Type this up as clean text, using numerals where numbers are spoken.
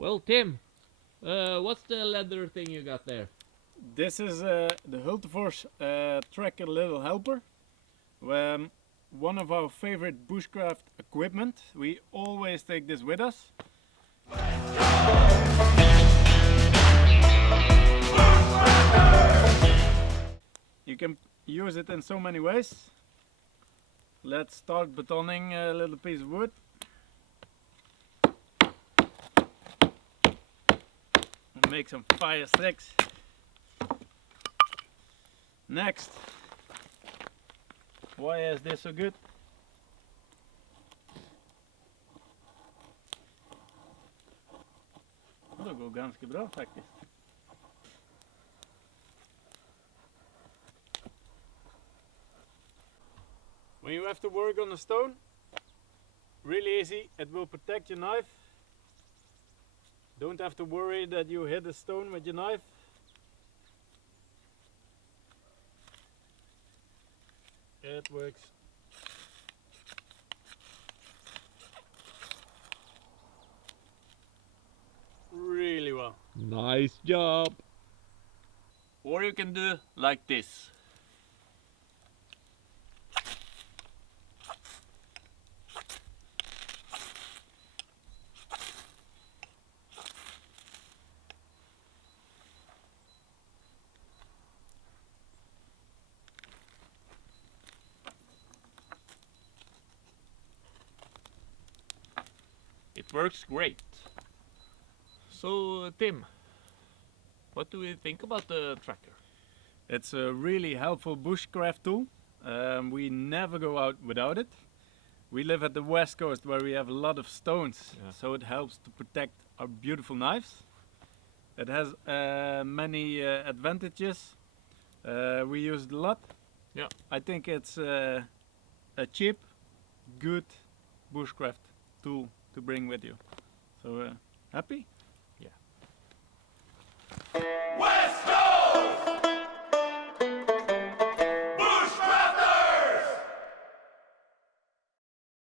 Well, Tim, what's the leather thing you got there? This is the Hultafors Tracker Little Helper. One of our favorite bushcraft equipment. We always take this with us. You can use it in so many ways. Let's start betoning a little piece of wood. And make some fire sticks. Next, why is this so good? Det går ganska bra faktiskt. When you have to work on a stone, really easy, it will protect your knife. Don't have to worry that you hit a stone with your knife. It works. Really well. Nice job. Or you can do like this. It works great. So, Tim, what do you think about the tracker? It's a really helpful bushcraft tool. We never go out without it. We live at the west coast where we have a lot of stones, so it helps to protect our beautiful knives. It has many advantages. We use it a lot. Yeah. I think it's a cheap, good bushcraft tool to bring with you. So happy? Yeah.